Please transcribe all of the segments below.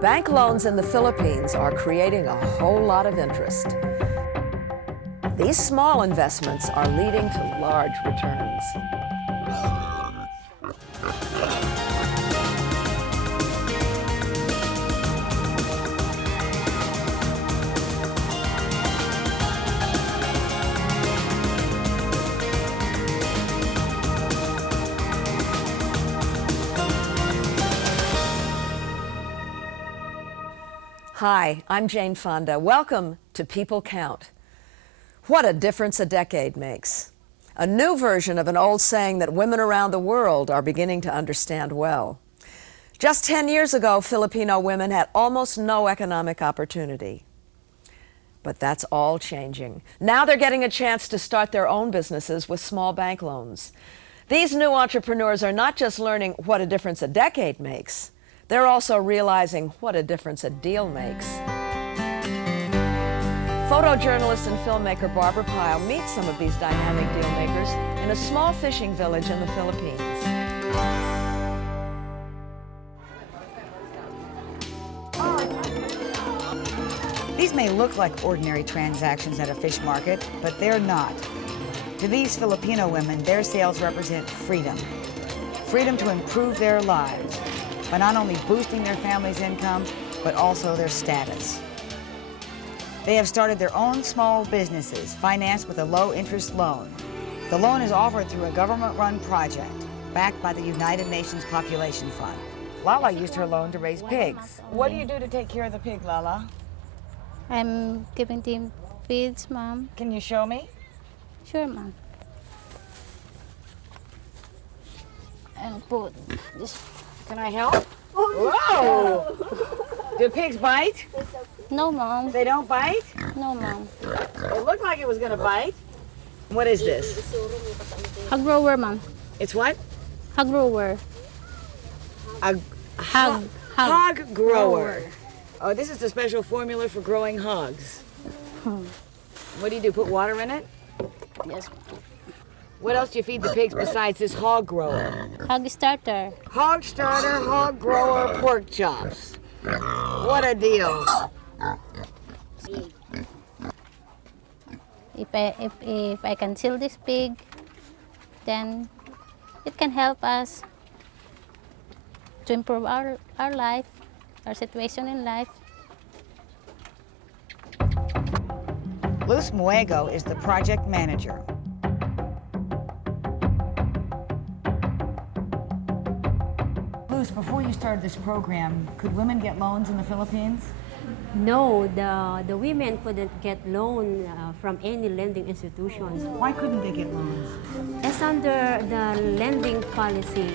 Bank loans in the Philippines are creating a whole lot of interest. These small investments are leading to large returns. Hi, I'm Jane Fonda. Welcome to People Count. What a difference a decade makes. A new version of an old saying that women around the world are beginning to understand well. Just 10 years ago, Filipino women had almost no economic opportunity. But that's all changing. Now they're getting a chance to start their own businesses with small bank loans. These new entrepreneurs are not just learning what a difference a decade makes, they're also realizing what a difference a deal makes. Photojournalist and filmmaker Barbara Pyle meets some of these dynamic deal makers in a small fishing village in the Philippines. These may look like ordinary transactions at a fish market, but they're not. To these Filipino women, their sales represent freedom. Freedom to improve their lives by not only boosting their family's income, but also their status. They have started their own small businesses, financed with a low-interest loan. The loan is offered through a government-run project, backed by the United Nations Population Fund. Lala used her loan to raise pigs. What do you do to take care of the pig, Lala? I'm giving them feeds, Mom. Can you show me? Sure, Mom. And put this. Can I help? Whoa! Do pigs bite? No, Mom. They don't bite? No, Mom. It looked like it was gonna bite. What is this? Hog grower, Mom. It's what? Hog grower. A hog grower. Oh, this is the special formula for growing hogs. What do you do, put water in it? Yes. What else do you feed the pigs besides this hog grower? Hog starter. Hog starter, hog grower, pork chops. What a deal. If I can sell this pig, then it can help us to improve our life, our situation in life. Luz Muego is the project manager. Luz, before you started this program, could women get loans in the Philippines? No, the women couldn't get loan from any lending institutions. Why couldn't they get loans? As under the lending policy,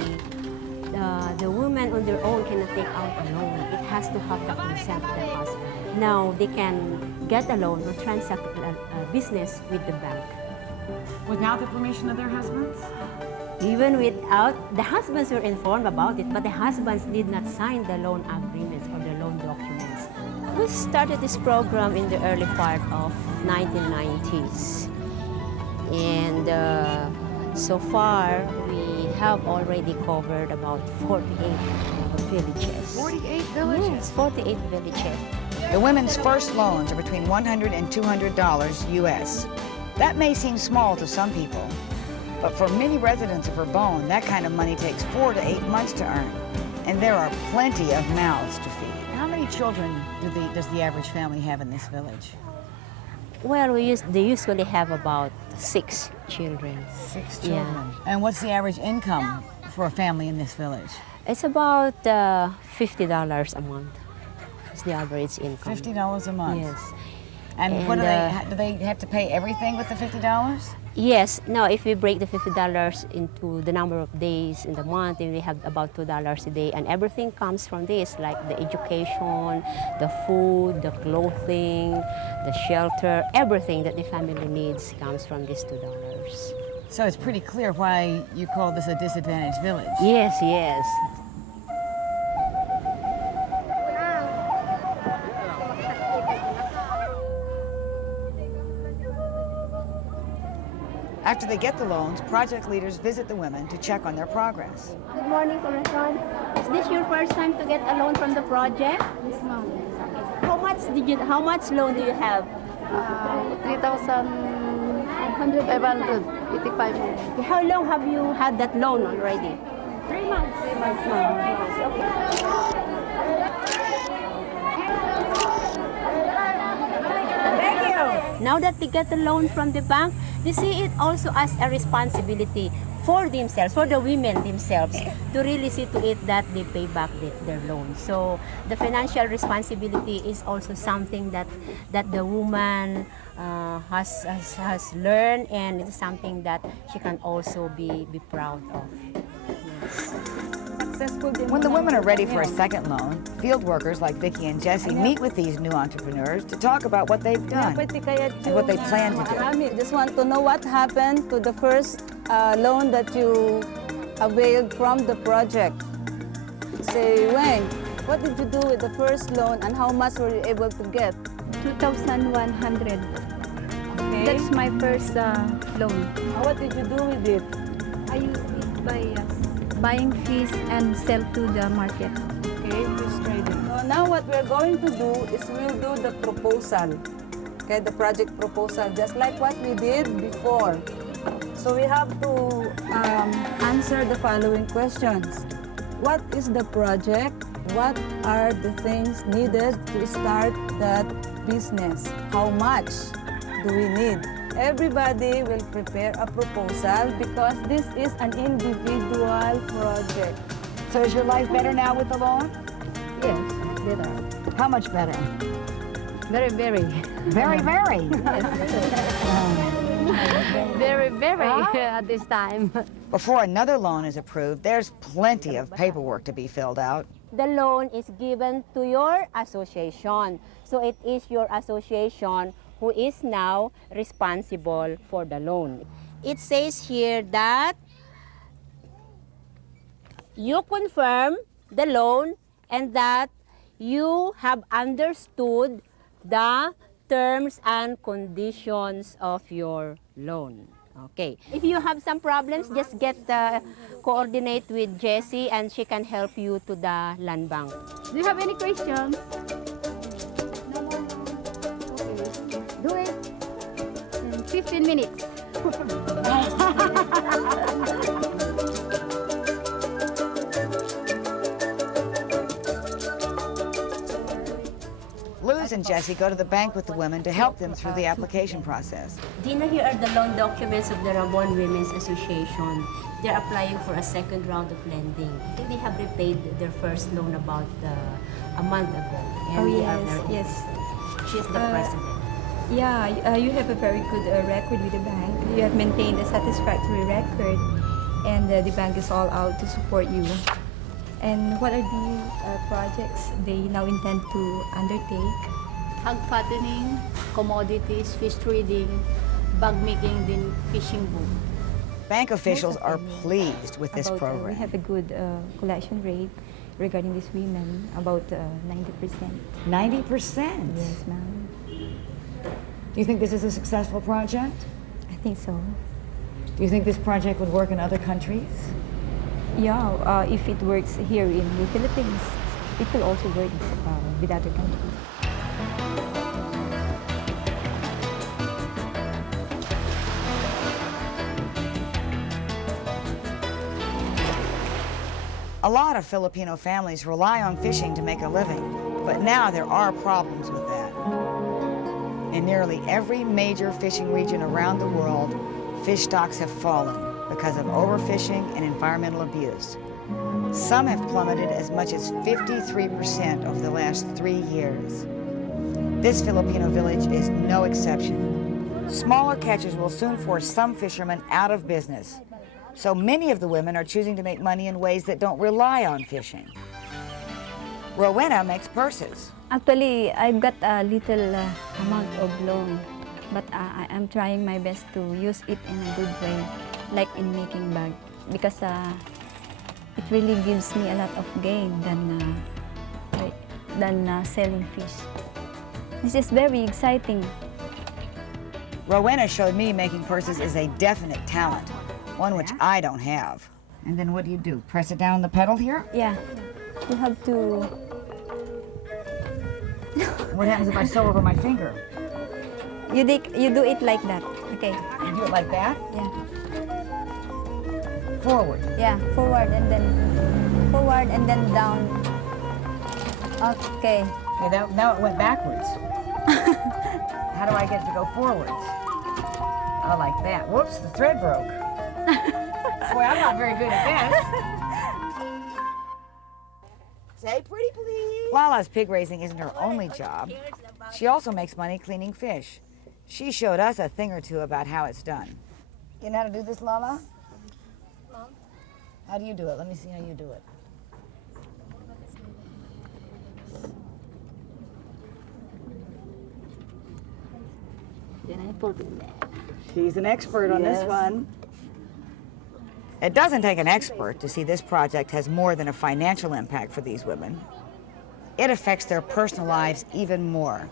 the woman on their own cannot take out a loan. It has to have the consent of the husband. Now they can get a loan or transact a business with the bank. Without the permission of their husbands? Even without, the husbands were informed about it, but the husbands did not sign the loan agreements or the loan documents. We started this program in the early part of 1990s. And so far, we have already covered about 48 villages. 48 villages? Yes, 48 villages. The women's first loans are between $100 and $200 US. That may seem small to some people, but for many residents of Rabon, that kind of money takes 4 to 8 months to earn. And there are plenty of mouths to feed. How many children does the average family have in this village? Well, they usually have about 6 children. 6 children. Yeah. And what's the average income for a family in this village? It's about $50 a month. It's the average income. $50 a month? Yes. And what do they have to pay everything with the $50? Yes. Now, if we break the $50 into the number of days in the month, then we have about $2 a day, and everything comes from this, like the education, the food, the clothing, the shelter, everything that the family needs comes from these $2. So it's pretty clear why you call this a disadvantaged village. Yes, yes. After After they get the loans, project leaders visit the women to check on their progress. Good morning, Corazon. Is this your first time to get a loan from the project? Yes, ma'am. How much loan do you have? 3,585. How long have you had that loan already? 3 months. 3 months, ma'am. Now that they get the loan from the bank, they see it also as a responsibility for themselves, for the women themselves, to really see to it that they pay back their loan. So the financial responsibility is also something that the woman has learned, and it's something that she can also be proud of. When the women are ready for a second loan, field workers like Vicki and Jesse meet with these new entrepreneurs to talk about what they've done and what they plan to do. I just want to know what happened to the first loan that you availed from the project. Say, when? What did you do with the first loan and how much were you able to get? 2,100. Okay. That's my first loan. What did you do with it? I used it by buying fish and sell to the market. Okay, fish trading. So now what we're going to do is we'll do the proposal. Okay, the project proposal, just like what we did before. So we have to answer the following questions. What is the project? What are the things needed to start that business? How much do we need? Everybody will prepare a proposal because this is an individual project. So is your life better now with the loan? Yes, better. How much better? Very, very. Very, very. Very, very at this time. Before another loan is approved, there's plenty of paperwork to be filled out. The loan is given to your association. So it is your association who is now responsible for the loan. It says here that you confirm the loan and that you have understood the terms and conditions of your loan. Okay. If you have some problems, just coordinate with Jessie and she can help you to the land bank. Do you have any questions? Do it. In 15 minutes. Luz and Jesse go to the bank with the women to help them through the application process. Dina, here are the loan documents of the Ramon Women's Association. They're applying for a second round of lending. I think they have repaid their first loan about a month ago. And they are very Yes. She's the president. Yeah, you have a very good record with the bank. You have maintained a satisfactory record, and the bank is all out to support you. And what are the projects they now intend to undertake? Hog fattening, commodities, fish trading, bag making, then fishing boat. Bank officials are pleased with this We program. have a good collection rate regarding these women, about 90%. 90%? Yes, ma'am. Do you think this is a successful project? I think so. Do you think this project would work in other countries? Yeah, if it works here in the Philippines, it will also work with other countries. A lot of Filipino families rely on fishing to make a living, but now there are problems with that. In nearly every major fishing region around the world, fish stocks have fallen because of overfishing and environmental abuse. Some have plummeted as much as 53% over the last 3 years. This Filipino village is no exception. Smaller catches will soon force some fishermen out of business. So many of the women are choosing to make money in ways that don't rely on fishing. Rowena makes purses. Actually, I've got a little amount of loan, but I'm trying my best to use it in a good way, like in making bag, because it really gives me a lot of gain than selling fish. This is very exciting. Rowena showed me making purses is a definite talent, one which I don't have. And then what do? Press it down on the pedal here? Yeah. You have to. What happens if I sew over my finger? You do it like that. Okay. You do it like that? Yeah. Forward. Yeah. Forward and then down. Okay. Okay, now it went backwards. How do I get it to go forwards? Oh, like that. Whoops, the thread broke. Boy, I'm not very good at this. Say pretty, please. Lala's pig raising isn't her only job. She also makes money cleaning fish. She showed us a thing or two about how it's done. You know how to do this, Lala? Mom? How do you do it? Let me see how you do it. Then I put it there. She's an expert on this one. It doesn't take an expert to see this project has more than a financial impact for these women. It affects their personal lives even more.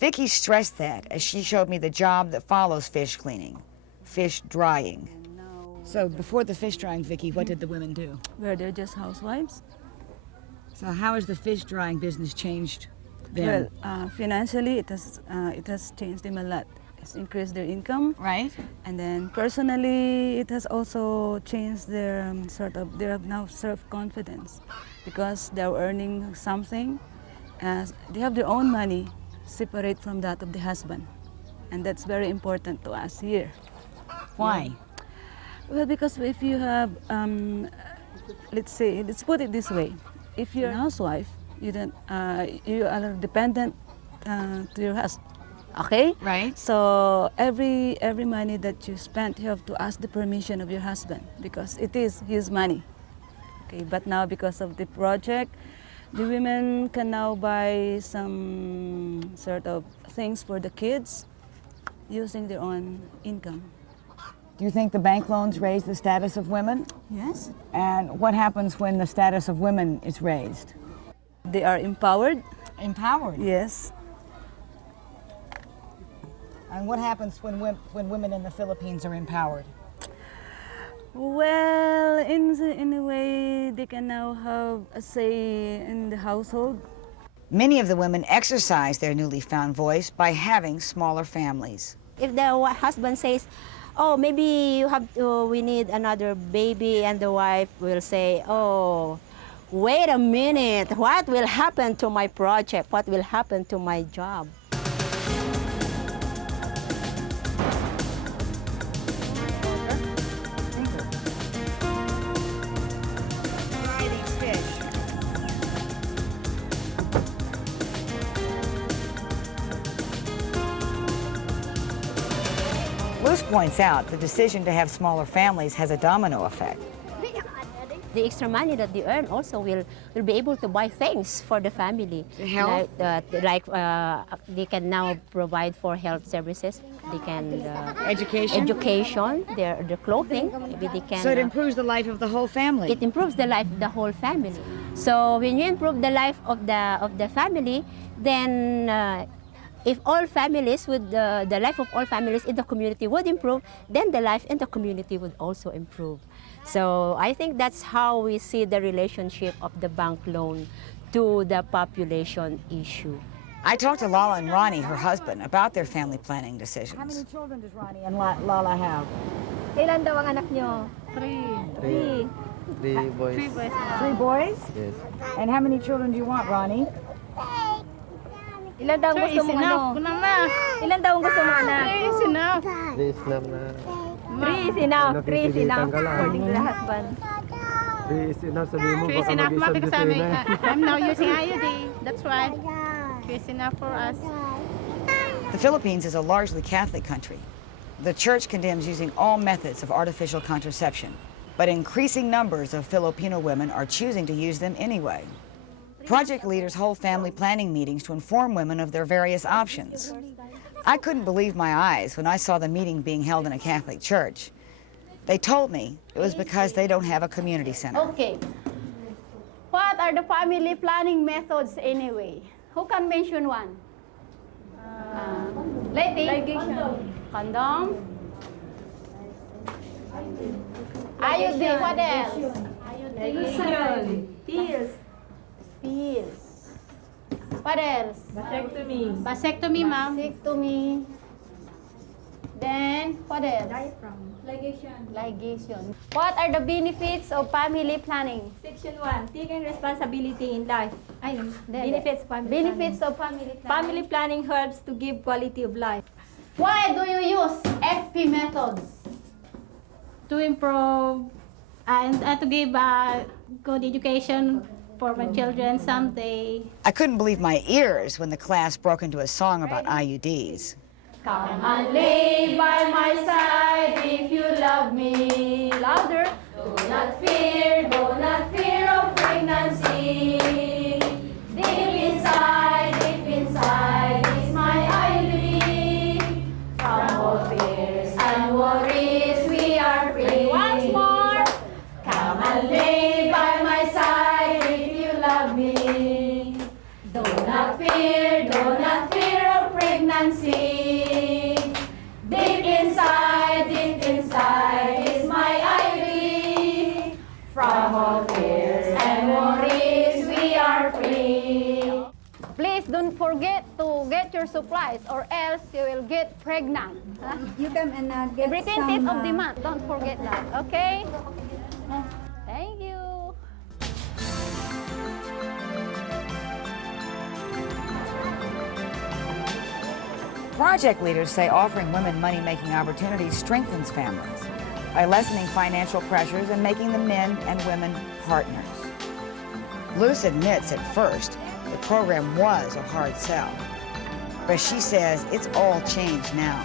Vicki stressed that as she showed me the job that follows fish cleaning, fish drying. So before the fish drying, Vicki, what did the women do? Where they're just housewives. So how has the fish drying business changed them? Well, financially, it has changed them a lot. It's increased their income. Right? And then personally, it has also changed their they have now self-confidence because they're earning something. They have their own money separate from that of the husband. And that's very important to us here. Why? Well, because if you have, let's put it this way. If you're a housewife, you are dependent to your husband. Okay? Right. So every money that you spend, you have to ask the permission of your husband because it is his money. Okay, but now because of the project, the women can now buy some sort of things for the kids using their own income. Do you think the bank loans raise the status of women? Yes. And what happens when the status of women is raised? They are empowered. Empowered. Yes. And what happens when women in the Philippines are empowered? Well, in a way, they can now have a say in the household. Many of the women exercise their newly found voice by having smaller families. If the husband says, oh, maybe we need another baby, and the wife will say, oh, wait a minute, what will happen to my project? What will happen to my job? Luce points out the decision to have smaller families has a domino effect. The extra money that they earn also will be able to buy things for the family. Health? Like they can now provide for health services. They can Education? education, their clothing. Maybe they can. So it improves the life of the whole family. It improves the life of the whole family. So when you improve the life of the family, then if all families would the life of all families in the community would improve, then the life in the community would also improve. So I think that's how we see the relationship of the bank loan to the population issue. I talked to Lala and Ronnie, her husband, about their family planning decisions. How many children does Ronnie and Lala have? Ilan daw ang anak nyo? Three. Three boys. 3 boys? Yes. And how many children do you want, Ronnie? Ilan daw gusto mo Ilan daw gusto mo anak? Three is enough na. 3 is enough. 3 is enough. Pipilitan ka lang. According to the husband. Three is enough, sabihin mo, Three is baka enough, ma, mag-isang because dito I'm now using IUD. That's why. Three is enough for us. The Philippines is a largely Catholic country. The church condemns using all methods of artificial contraception, but increasing numbers of Filipino women are choosing to use them anyway. Project leaders hold family planning meetings to inform women of their various options. I couldn't believe my eyes when I saw the meeting being held in a Catholic church. They told me it was because they don't have a community center. Okay. What are the family planning methods anyway? Who can mention one? Lady? Condom. IUD, what else? Pills. Pills. What else? Vasectomy. Vasectomy, ma'am. Vasectomy. Then, what else? Diaphragm. Ligation. What are the benefits of family planning? Section 1. Taking responsibility in life. Ayun. Then, Benefits family Benefits planning. of family planning. Family planning helps to give quality of life. Why do you use FP methods? To improve and to give a good education for my children someday. I couldn't believe my ears when the class broke into a song about IUDs. Come and lay by my side if you love me. Louder. Do not fear of pregnancy. Deep inside is my IUD. From all fears and worries we are free. Once more. Come and lay by my side if you love me. Do not fear of pregnancy. Deep inside is my IUD. From all fears and worries we are free. Please don't forget to get your supplies or else you will get pregnant. Huh? You come and get Every 10th of the month, don't forget that, okay? Thank you. Project leaders say offering women money-making opportunities strengthens families by lessening financial pressures and making the men and women partners. Luce admits at first the program was a hard sell, but she says it's all changed now.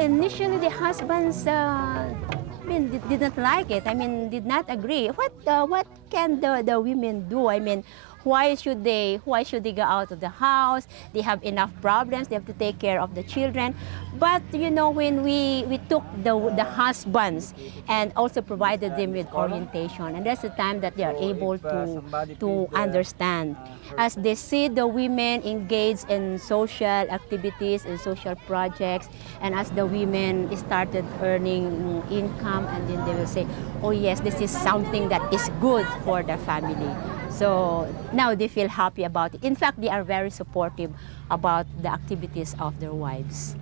Initially, the husbands did not like it. I mean, did not agree. What can the women do? I mean, why should they go out of the house? They have enough problems. They have to take care of the children. But you know, when we took the husbands and also provided them with orientation, and that's the time that they are able to understand. As they see the women engaged in social activities and social projects, and as the women started earning income, and then they will say, oh yes, this is something that is good for the family. So now they feel happy about it. In fact, they are very supportive about the activities of their wives.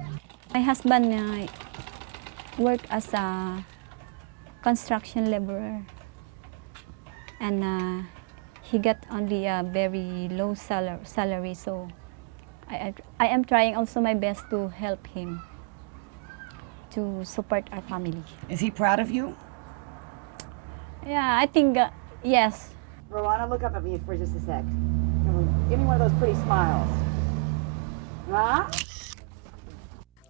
My husband worked as a construction laborer, and he got only a very low salary. So I am trying also my best to help him to support our family. Is he proud of you? Yeah, I think yes. Rowana, look up at me for just a sec. Give me one of those pretty smiles. Huh?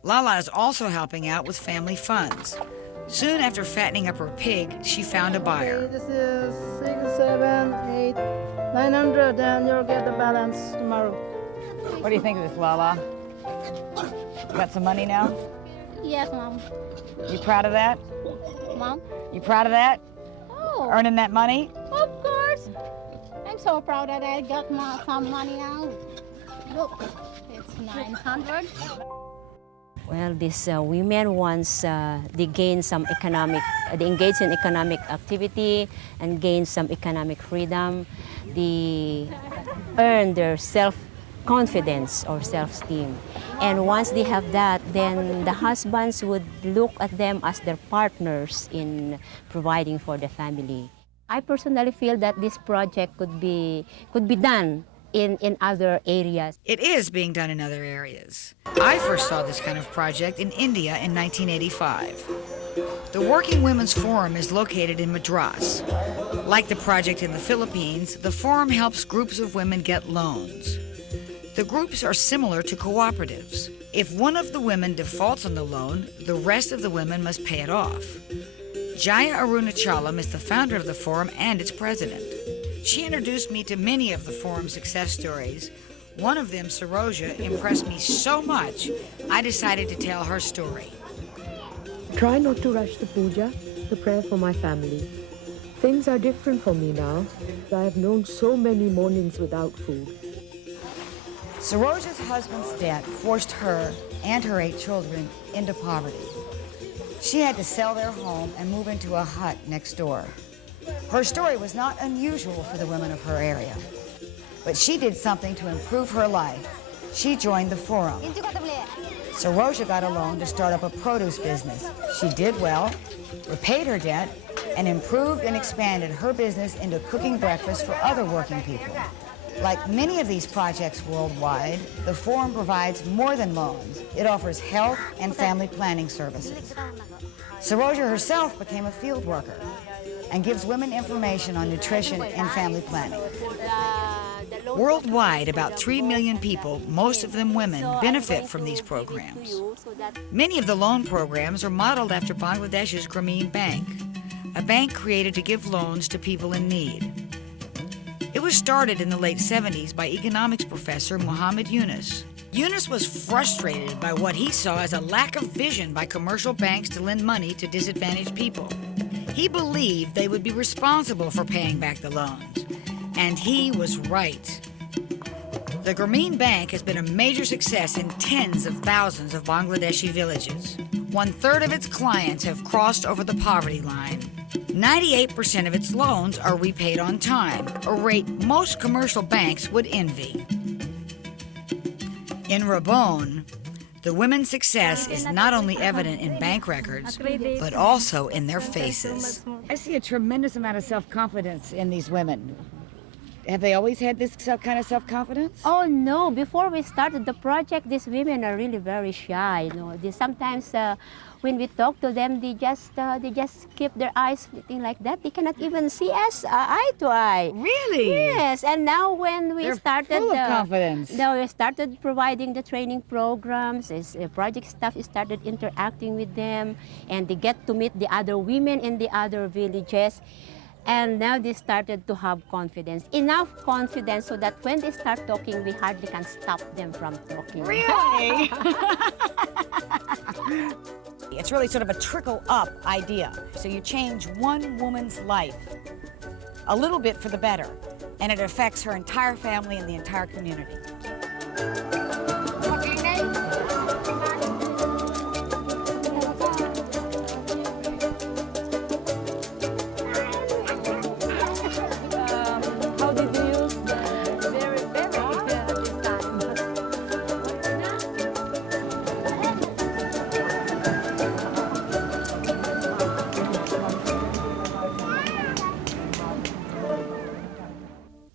Lala is also helping out with family funds. Soon after fattening up her pig, she found a buyer. This is 6, 7, 8, 900, and you'll get the balance tomorrow. What do you think of this, Lala? Got some money now? Yes, Mom. You proud of that? Mom? You proud of that? Oh, Earning that money? of course. I'm so proud that I got some money now. Look, it's 900. Well, these women, once they gain some they engage in economic activity and gain some economic freedom, they earn their self-confidence or self-esteem. And once they have that, then the husbands would look at them as their partners in providing for the family. I personally feel that this project could be done in other areas. It is being done in other areas. I first saw this kind of project in India in 1985. The Working Women's Forum is located in Madras. Like the project in the Philippines, the forum helps groups of women get loans. The groups are similar to cooperatives. If one of the women defaults on the loan, the rest of the women must pay it off. Jaya Arunachalam is the founder of the forum and its president. She introduced me to many of the forum's success stories. One of them, Saroja, impressed me so much, I decided to tell her story. Try not to rush the puja, the prayer for my family. Things are different for me now. I have known so many mornings without food. Saroja's husband's death forced her and her 8 children into poverty. She had to sell their home and move into a hut next door. Her story was not unusual for the women of her area, but she did something to improve her life. She joined the forum. Saroja got a loan to start up a produce business. She did well, repaid her debt, and improved and expanded her business into cooking breakfast for other working people. Like many of these projects worldwide, the forum provides more than loans. It offers health and family planning services. Saroja herself became a field worker and gives women information on nutrition and family planning. Worldwide, about 3 million people, most of them women, benefit from these programs. Many of the loan programs are modeled after Bangladesh's Grameen Bank, a bank created to give loans to people in need. It was started in the late 70s by economics professor Muhammad Yunus. Yunus was frustrated by what he saw as a lack of vision by commercial banks to lend money to disadvantaged people. He believed they would be responsible for paying back the loans, and he was right. The Grameen Bank has been a major success in tens of thousands of Bangladeshi villages. 1/3 of its clients have crossed over the poverty line. 98% of its loans are repaid on time, a rate most commercial banks would envy. In Rabon, the women's success is not only evident in bank records, but also in their faces. I see a tremendous amount of self-confidence in these women. Have they always had this kind of self-confidence? Oh no, before we started the project, these women are really very shy. They sometimes when we talk to them, they just keep their eyes flipping like that. They cannot even see us eye to eye. Really? Yes. And now when we started, full of confidence. Now we started providing the training programs. Project staff started interacting with them, and they get to meet the other women in the other villages. And now they started to have confidence, enough confidence so that when they start talking, we hardly can stop them from talking. Really? It's really sort of a trickle-up idea. So you change one woman's life a little bit for the better, and it affects her entire family and the entire community.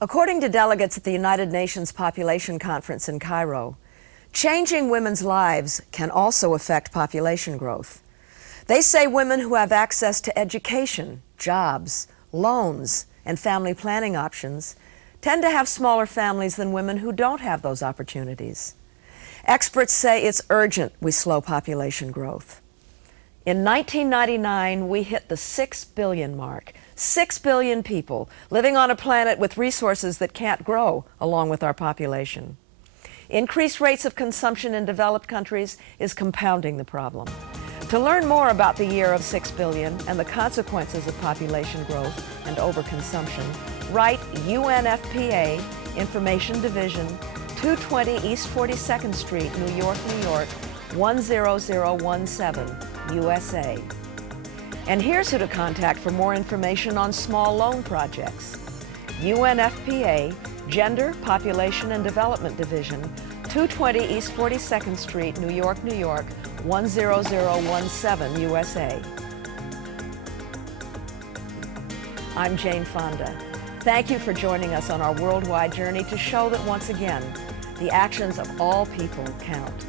According to delegates at the United Nations Population Conference in Cairo, changing women's lives can also affect population growth. They say women who have access to education, jobs, loans, and family planning options tend to have smaller families than women who don't have those opportunities. Experts say it's urgent we slow population growth. In 1999, we hit the 6 billion mark. 6 billion people living on a planet with resources that can't grow along with our population. Increased rates of consumption in developed countries is compounding the problem. To learn more about the year of 6 billion and the consequences of population growth and overconsumption, write UNFPA, Information Division, 220 East 42nd Street, New York, New York, 10017, USA. And here's who to contact for more information on small loan projects. UNFPA, Gender, Population and Development Division, 220 East 42nd Street, New York, New York, 10017, USA. I'm Jane Fonda. Thank you for joining us on our worldwide journey to show that once again, the actions of all people count.